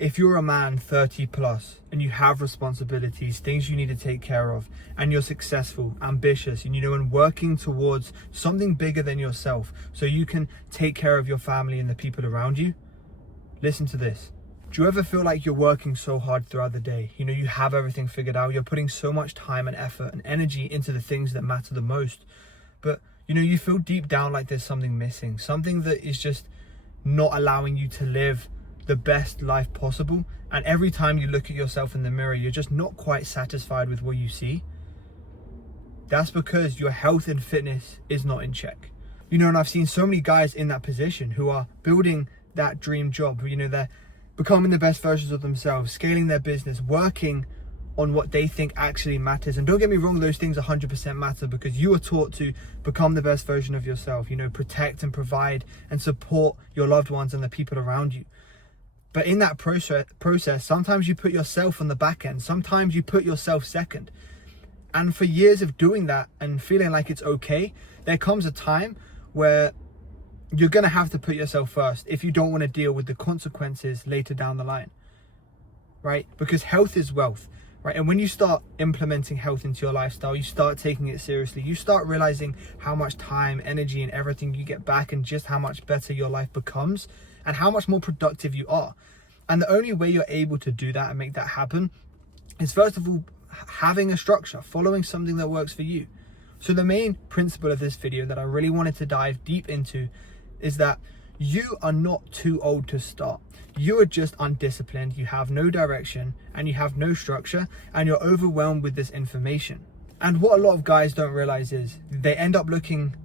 if you're a man 30 plus and you have responsibilities, things you need to take care of, and you're successful, ambitious, and working towards something bigger than yourself so you can take care of your family and the people around you, listen to this. Do you ever feel like you're working so hard throughout the day? You have everything figured out. You're putting so much time and effort and energy into the things that matter the most. But, you feel deep down like there's something missing. Something that is just not allowing you to live the best life possible. And every time you look at yourself in the mirror, you're just not quite satisfied with what you see. That's because your health and fitness is not in check. And I've seen so many guys in that position who are building that dream job. They're becoming the best versions of themselves, scaling their business, working on what they think actually matters. And don't get me wrong, those things 100% matter, because you are taught to become the best version of yourself, protect and provide and support your loved ones and the people around you. But in that process, sometimes you put yourself on the back end. Sometimes you put yourself second. And for years of doing that and feeling like it's okay, there comes a time where you're going to have to put yourself first if you don't want to deal with the consequences later down the line, right? Because health is wealth, right? And when you start implementing health into your lifestyle, you start taking it seriously. You start realizing how much time, energy, and everything you get back, and just how much better your life becomes and how much more productive you are. And the only way you're able to do that and make that happen is, first of all, having a structure, following something that works for you. So the main principle of this video that I really wanted to dive deep into is that you are not too old to start. You are just undisciplined, you have no direction, and you have no structure, and you're overwhelmed with this information. And what a lot of guys don't realize is they end up looking,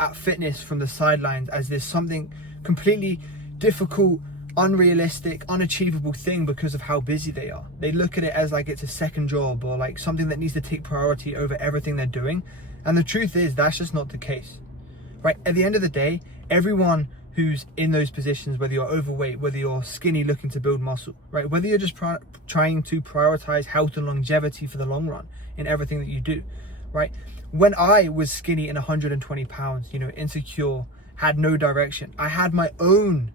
at fitness from the sidelines as this something completely difficult, unrealistic, unachievable thing because of how busy they are. They look at it as like it's a second job, or like something that needs to take priority over everything they're doing. And the truth is, that's just not the case, right? At the end of the day, everyone who's in those positions, whether you're overweight, whether you're skinny looking to build muscle, right? Whether you're just trying to prioritize health and longevity for the long run in everything that you do, right? When I was skinny and 120 pounds, insecure, had no direction, I had my own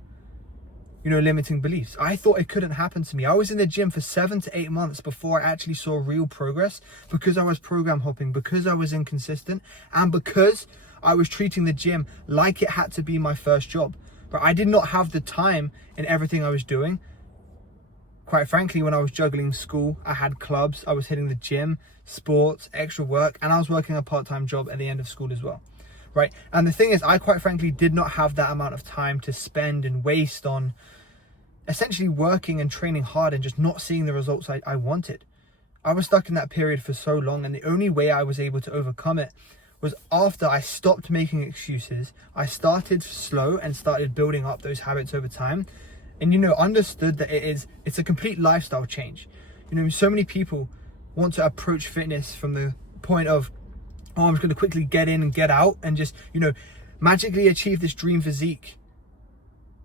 limiting beliefs. I thought it couldn't happen to me. I was in the gym for 7 to 8 months before I actually saw real progress, because I was program hopping, because I was inconsistent, and because I was treating the gym like it had to be my first job. But I did not have the time in everything I was doing. Quite frankly, when I was juggling school, I had clubs, I was hitting the gym, sports, extra work, and I was working a part-time job at the end of school as well, right? And the thing is, I quite frankly did not have that amount of time to spend and waste on essentially working and training hard and just not seeing the results I wanted. I was stuck in that period for so long, and the only way I was able to overcome it was after I stopped making excuses. I started slow and started building up those habits over time, and understood that it's a complete lifestyle change. So many people want to approach fitness from the point of, I'm just going to quickly get in and get out and just magically achieve this dream physique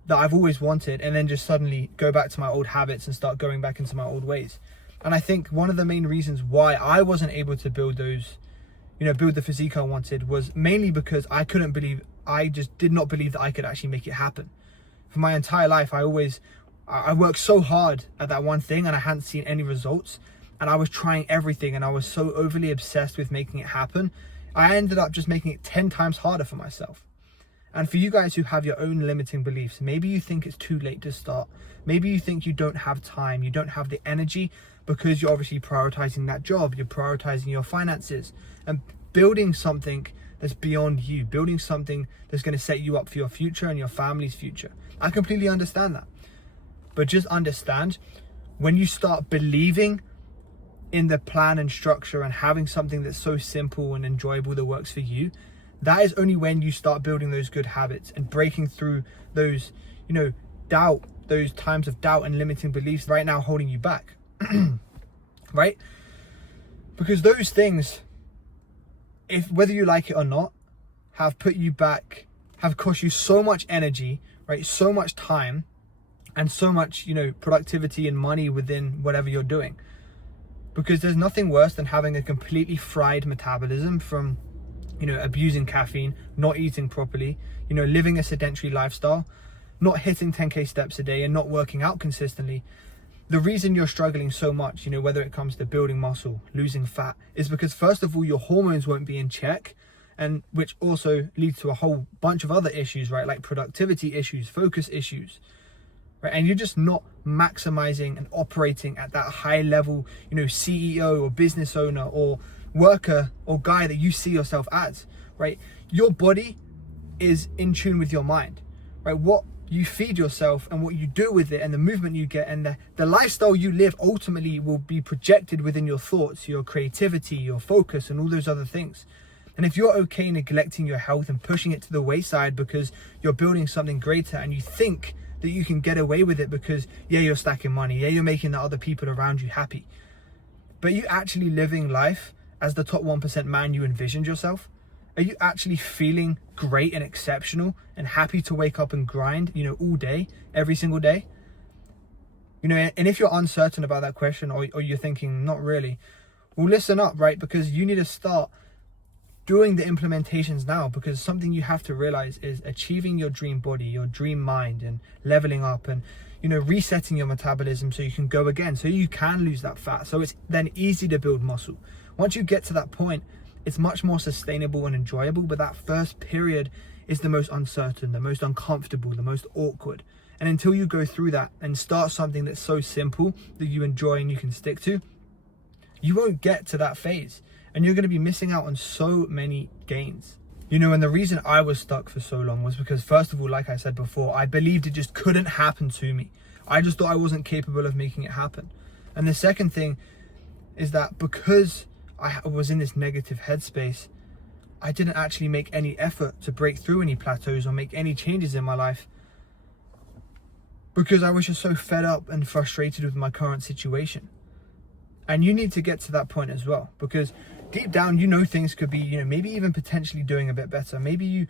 that I've always wanted, and then just suddenly go back to my old habits and start going back into my old ways. And I think one of the main reasons why I wasn't able to build those, build the physique I wanted, was mainly because I just did not believe that I could actually make it happen. For my entire life, I worked so hard at that one thing, and I hadn't seen any results, and I was trying everything, and I was so overly obsessed with making it happen, I ended up just making it 10 times harder for myself. And for you guys who have your own limiting beliefs, maybe you think it's too late to start. Maybe you think you don't have time, you don't have the energy, because you're obviously prioritizing that job, you're prioritizing your finances, and building something that's beyond you, building something that's going to set you up for your future and your family's future. I completely understand that. But just understand, when you start believing in the plan and structure and having something that's so simple and enjoyable that works for you, that is only when you start building those good habits and breaking through those, doubt, those times of doubt and limiting beliefs right now holding you back, right? Because those things, whether you like it or not, have put you back, have cost you so much energy, right? So much time, and so much, productivity and money within whatever you're doing. Because there's nothing worse than having a completely fried metabolism from, abusing caffeine, not eating properly, living a sedentary lifestyle, not hitting 10K steps a day, and not working out consistently. the reason you're struggling so much, whether it comes to building muscle, losing fat, is because first of all, your hormones won't be in check, and which also leads to a whole bunch of other issues, right? Like productivity issues, focus issues, right? And you're just not maximizing and operating at that high level, CEO or business owner or worker or guy that you see yourself as, right? Your body is in tune with your mind, right? What you feed yourself and what you do with it and the movement you get and the lifestyle you live ultimately will be projected within your thoughts, your creativity, your focus, and all those other things. And if you're okay neglecting your health and pushing it to the wayside because you're building something greater and you think that you can get away with it because, yeah, you're stacking money, yeah, you're making the other people around you happy, but you actually living life as the top 1% man you envisioned yourself? Are you actually feeling great and exceptional and happy to wake up and grind, all day, every single day? And if you're uncertain about that question or you're thinking, not really, well, listen up, right? Because you need to start doing the implementations now, because something you have to realize is achieving your dream body, your dream mind, and leveling up and, resetting your metabolism so you can go again, so you can lose that fat. So it's then easy to build muscle. Once you get to that point, it's much more sustainable and enjoyable, but that first period is the most uncertain, the most uncomfortable, the most awkward. And until you go through that and start something that's so simple that you enjoy and you can stick to, you won't get to that phase. And you're going to be missing out on so many gains. And the reason I was stuck for so long was because, first of all, like I said before, I believed it just couldn't happen to me. I just thought I wasn't capable of making it happen. And the second thing is that because I was in this negative headspace, I didn't actually make any effort to break through any plateaus or make any changes in my life because I was just so fed up and frustrated with my current situation. And you need to get to that point as well, because deep down, things could be, maybe even potentially doing a bit better. Maybe you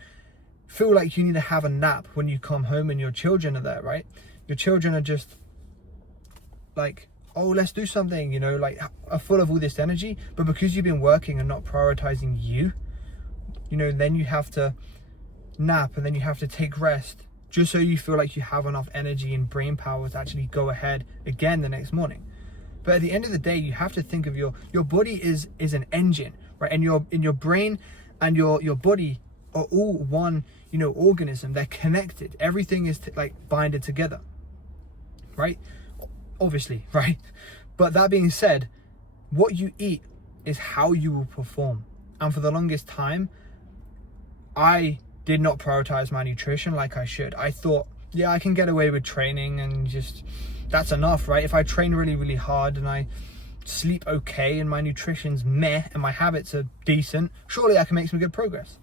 feel like you need to have a nap when you come home and your children are there, right? Your children are just like, oh, let's do something, are full of all this energy. But because you've been working and not prioritizing you, then you have to nap and then you have to take rest just so you feel like you have enough energy and brain power to actually go ahead again the next morning. But at the end of the day, you have to think of your body is an engine, right? And your brain and your body are all one, organism. They're connected. Everything is binded together, right? Obviously, right? But that being said, what you eat is how you will perform. And for the longest time, I did not prioritize my nutrition like I should. I thought, yeah, I can get away with training and just, that's enough, right? If I train really, really hard and I sleep okay and my nutrition's meh and my habits are decent, surely I can make some good progress.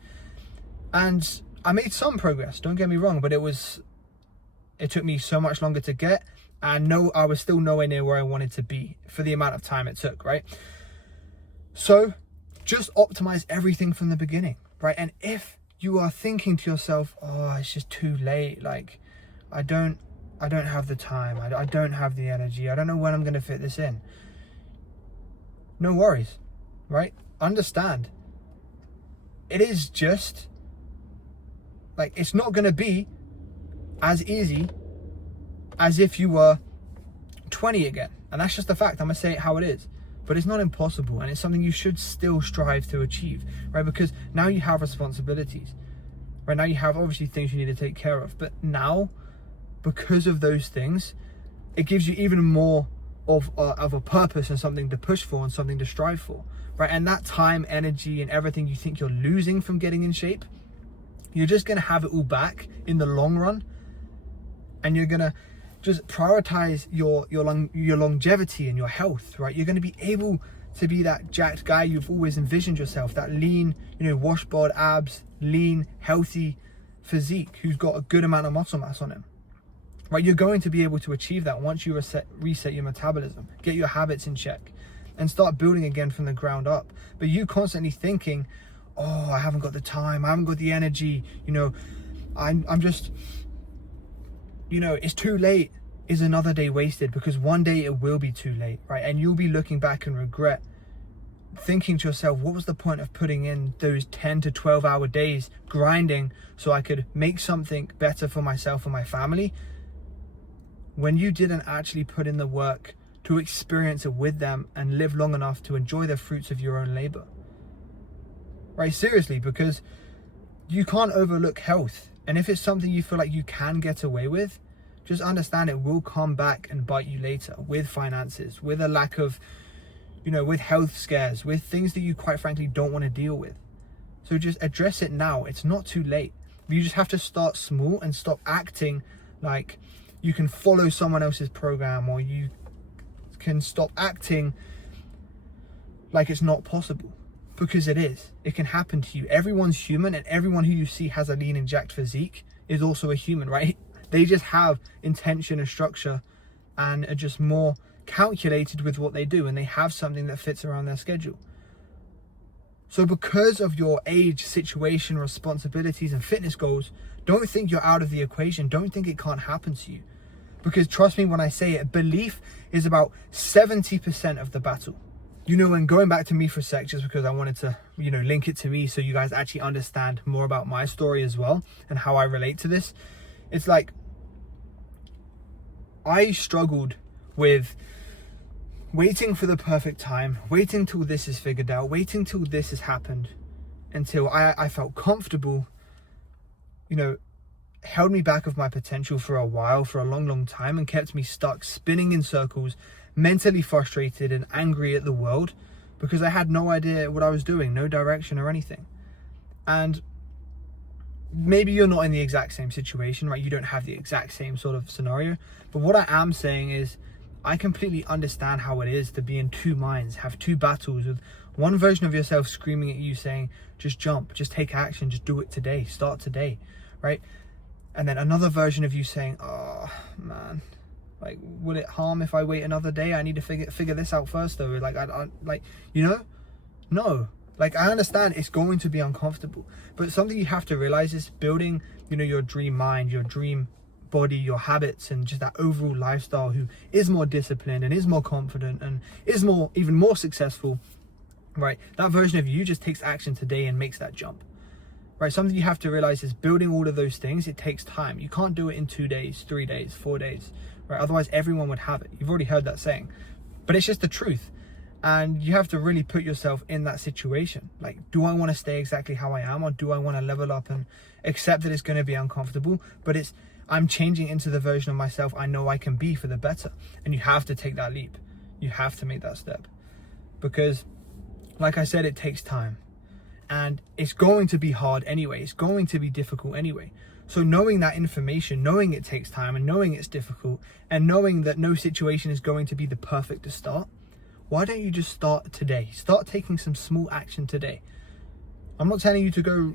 And I made some progress, don't get me wrong, but it took me so much longer to get, and I was still nowhere near where I wanted to be for the amount of time it took, right? So just optimize everything from the beginning, right? And if you are thinking to yourself, oh, it's just too late, like I don't have the time, I don't have the energy, I don't know when I'm going to fit this in. No worries, right? Understand. It is just, it's not going to be as easy as if you were 20 again. And that's just a fact. I'm going to say it how it is. But it's not impossible, and it's something you should still strive to achieve, right? Because now you have responsibilities, right? Now you have obviously things you need to take care of. But now, because of those things, it gives you even more of a purpose and something to push for and something to strive for, right? And that time, energy, and everything you think you're losing from getting in shape, you're just going to have it all back in the long run. And you're going to just prioritize your longevity and your health, right? You're going to be able to be that jacked guy you've always envisioned yourself, that lean, washboard abs, lean, healthy physique who's got a good amount of muscle mass on him, right? You're going to be able to achieve that once you reset your metabolism, get your habits in check, and start building again from the ground up. But you constantly thinking, oh, I haven't got the time, I haven't got the energy, I'm just, it's too late, is another day wasted, because one day it will be too late, right? And you'll be looking back and regret, thinking to yourself, what was the point of putting in those 10 to 12 hour days grinding so I could make something better for myself and my family, when you didn't actually put in the work to experience it with them and live long enough to enjoy the fruits of your own labor. Right? Seriously, because you can't overlook health. And if it's something you feel like you can get away with, just understand it will come back and bite you later with finances, with a lack of, with health scares, with things that you quite frankly don't want to deal with. So just address it now. It's not too late. You just have to start small and stop acting like you can follow someone else's program, or you can stop acting like it's not possible, because it is. It can happen to you. Everyone's human, and everyone who you see has a lean and jacked physique is also a human, right? They just have intention and structure and are just more calculated with what they do, and they have something that fits around their schedule. So because of your age, situation, responsibilities, and fitness goals, don't think you're out of the equation. Don't think it can't happen to you. Because trust me when I say it, belief is about 70% of the battle. And going back to me for a sec, just because I wanted to, link it to me so you guys actually understand more about my story as well and how I relate to this. It's like, I struggled with waiting for the perfect time, waiting till this is figured out, waiting till this has happened, until I felt comfortable, held me back of my potential for a while, for a long time, and kept me stuck, spinning in circles, mentally frustrated and angry at the world, because I had no idea what I was doing, no direction or anything. And maybe you're not in the exact same situation, right? You don't have the exact same sort of scenario. But what I am saying is, I completely understand how it is to be in two minds, have two battles, with one version of yourself screaming at you saying, just jump, just take action, just do it today, start today, right? And then another version of you saying, oh man, like, will it harm if I wait another day? I need to figure this out first though. Like, no. Like, I understand it's going to be uncomfortable, but something you have to realize is building, your dream mind, your dream body, your habits, and just that overall lifestyle who is more disciplined and is more confident and is even more successful, right? That version of you just takes action today and makes that jump, right? Something you have to realize is building all of those things, it takes time. You can't do it in 2 days, 3 days, 4 days, right? Otherwise everyone would have it. You've already heard that saying, but it's just the truth. And you have to really put yourself in that situation. Like, do I want to stay exactly how I am, or do I want to level up and accept that it's going to be uncomfortable, but I'm changing into the version of myself I know I can be for the better? And you have to take that leap. You have to make that step, because like I said, it takes time, and it's going to be hard anyway. It's going to be difficult anyway. So knowing that information, knowing it takes time, and knowing it's difficult, and knowing that no situation is going to be the perfect to start, why don't you just start today? Start taking some small action today. I'm not telling you to go,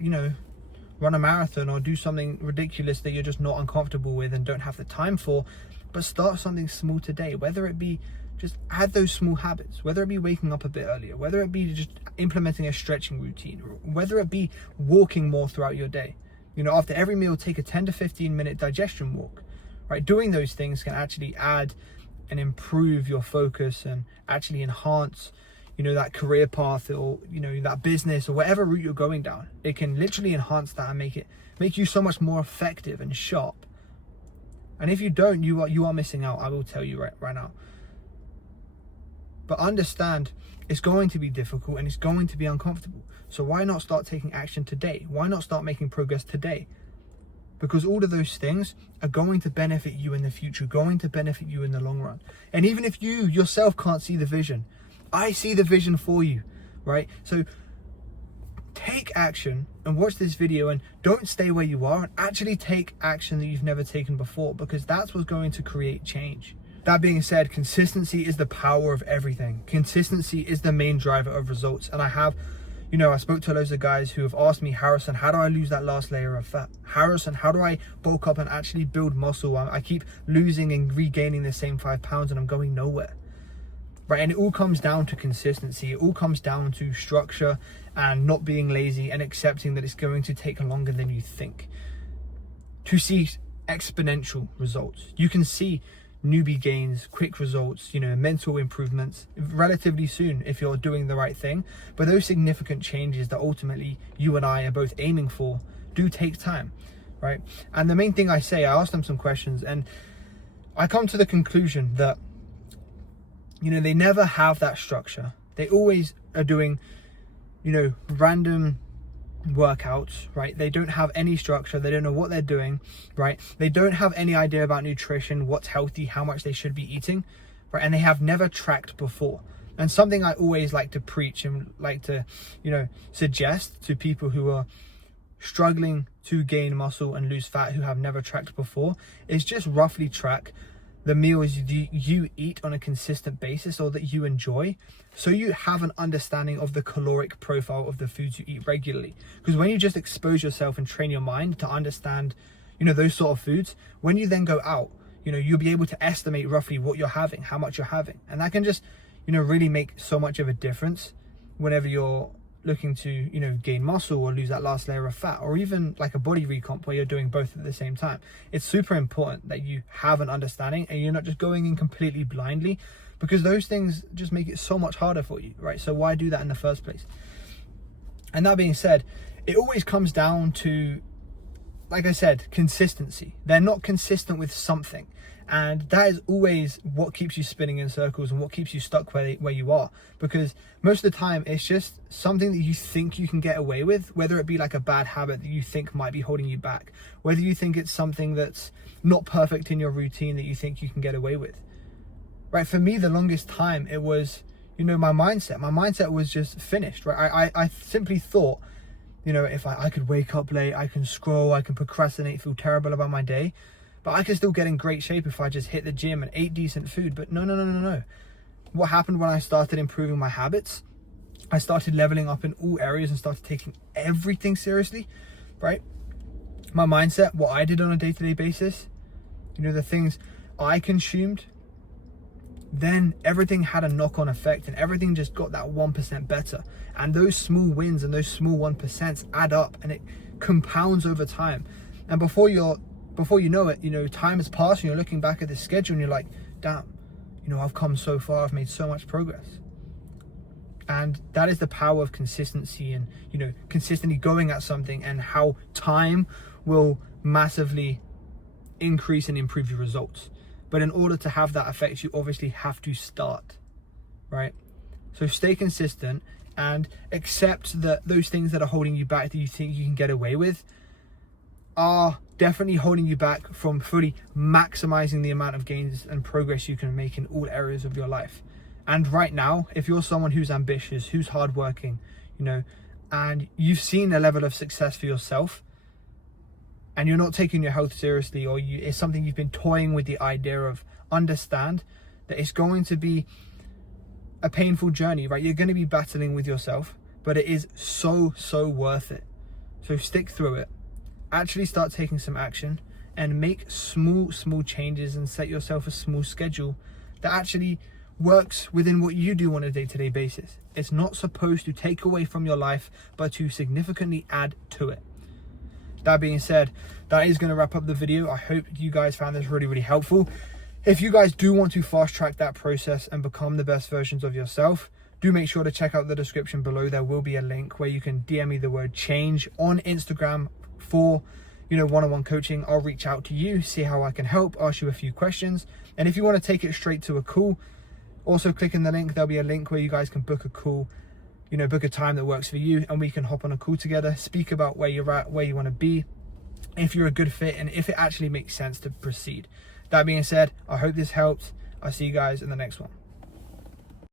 run a marathon or do something ridiculous that you're just not uncomfortable with and don't have the time for, but start something small today. Whether it be just add those small habits, whether it be waking up a bit earlier, whether it be just implementing a stretching routine, or whether it be walking more throughout your day. After every meal, take a 10 to 15 minute digestion walk, right? Doing those things can actually add and improve your focus and actually enhance, that career path, or, that business, or whatever route you're going down. It can literally enhance that and make you so much more effective and sharp. And if you don't, you are missing out. I will tell you right now. But understand, it's going to be difficult and it's going to be uncomfortable. So why not start taking action today? Why not start making progress today? Because all of those things are going to benefit you in the future, going to benefit you in the long run. And even if you yourself can't see the vision, I see the vision for you, right? So take action and watch this video, and don't stay where you are, and actually take action that you've never taken before, because that's what's going to create change. That being said, consistency is the power of everything. Consistency is the main driver of results. And I spoke to loads of guys who have asked me, Harrison, how do I lose that last layer of fat? Harrison, how do I bulk up and actually build muscle? I keep losing and regaining the same 5 pounds and I'm going nowhere, right? And it all comes down to consistency. It all comes down to structure and not being lazy and accepting that it's going to take longer than you think to see exponential results. You can see newbie gains, quick results, mental improvements relatively soon if you're doing the right thing. But those significant changes that ultimately you and I are both aiming for do take time, right? And the main thing I asked them some questions, and I come to the conclusion that, you know, they never have that structure. They always are doing, you know, random workouts, right? They don't have any structure. They don't know what they're doing, right? They don't have any idea about nutrition, what's healthy, how much they should be eating, right? And they have never tracked before. And something I always like to preach and like to, you know, suggest to people who are struggling to gain muscle and lose fat, who have never tracked before, is just roughly track the meals you eat on a consistent basis or that you enjoy, so you have an understanding of the caloric profile of the foods you eat regularly. Because when you just expose yourself and train your mind to understand, you know, those sort of foods, when you then go out, you know, you'll be able to estimate roughly what you're having, how much you're having, and that can just, you know, really make so much of a difference whenever you're looking to, you know, gain muscle or lose that last layer of fat, or even like a body recomp where you're doing both at the same time. It's super important that you have an understanding and you're not just going in completely blindly, because those things just make it so much harder for you, right? So why do that in the first place? And that being said, it always comes down to, like I said, consistency. They're not consistent with something. And that is always what keeps you spinning in circles and what keeps you stuck where you are. Because most of the time, it's just something that you think you can get away with, whether it be like a bad habit that you think might be holding you back, whether you think it's something that's not perfect in your routine that you think you can get away with. Right? For me, the longest time, it was, you know, my mindset. My mindset was just finished, right? I simply thought, you know, if I could wake up late, I can scroll, I can procrastinate, feel terrible about my day, but I could still get in great shape if I just hit the gym and ate decent food. But no. What happened when I started improving my habits? I started leveling up in all areas and started taking everything seriously, right? My mindset, what I did on a day-to-day basis, you know, the things I consumed, then everything had a knock-on effect and everything just got that 1% better. And those small wins and those small 1% add up and it compounds over time. And before you know it, you know, time has passed and you're looking back at the schedule and you're like, damn, you know, I've come so far, I've made so much progress. And that is the power of consistency and, you know, consistently going at something, and how time will massively increase and improve your results. But in order to have that effect, you obviously have to start, right? So stay consistent and accept that those things that are holding you back that you think you can get away with are definitely holding you back from fully maximizing the amount of gains and progress you can make in all areas of your life. And right now, if you're someone who's ambitious, who's hardworking, you know, and you've seen a level of success for yourself, and you're not taking your health seriously, or it's something you've been toying with the idea of, understand that it's going to be a painful journey, right? You're going to be battling with yourself, but it is so worth it. So stick through it. Actually start taking some action and make small changes and set yourself a small schedule that actually works within what you do on a day-to-day basis. It's not supposed to take away from your life, but to significantly add to it. That being said, that is going to wrap up the video. I hope you guys found this really helpful. If you guys do want to fast track that process and become the best versions of yourself, do make sure to check out the description below. There will be a link where you can DM me the word change on Instagram for, you know, one-on-one coaching. I'll reach out to you, see how I can help, ask you a few questions. And if you want to take it straight to a call, also click in the link. There'll be a link where you guys can book a call, you know, book a time that works for you, and we can hop on a call together, speak about where you're at, where you want to be, if you're a good fit, and if it actually makes sense to proceed. That being said, I hope this helped. I'll see you guys in the next one.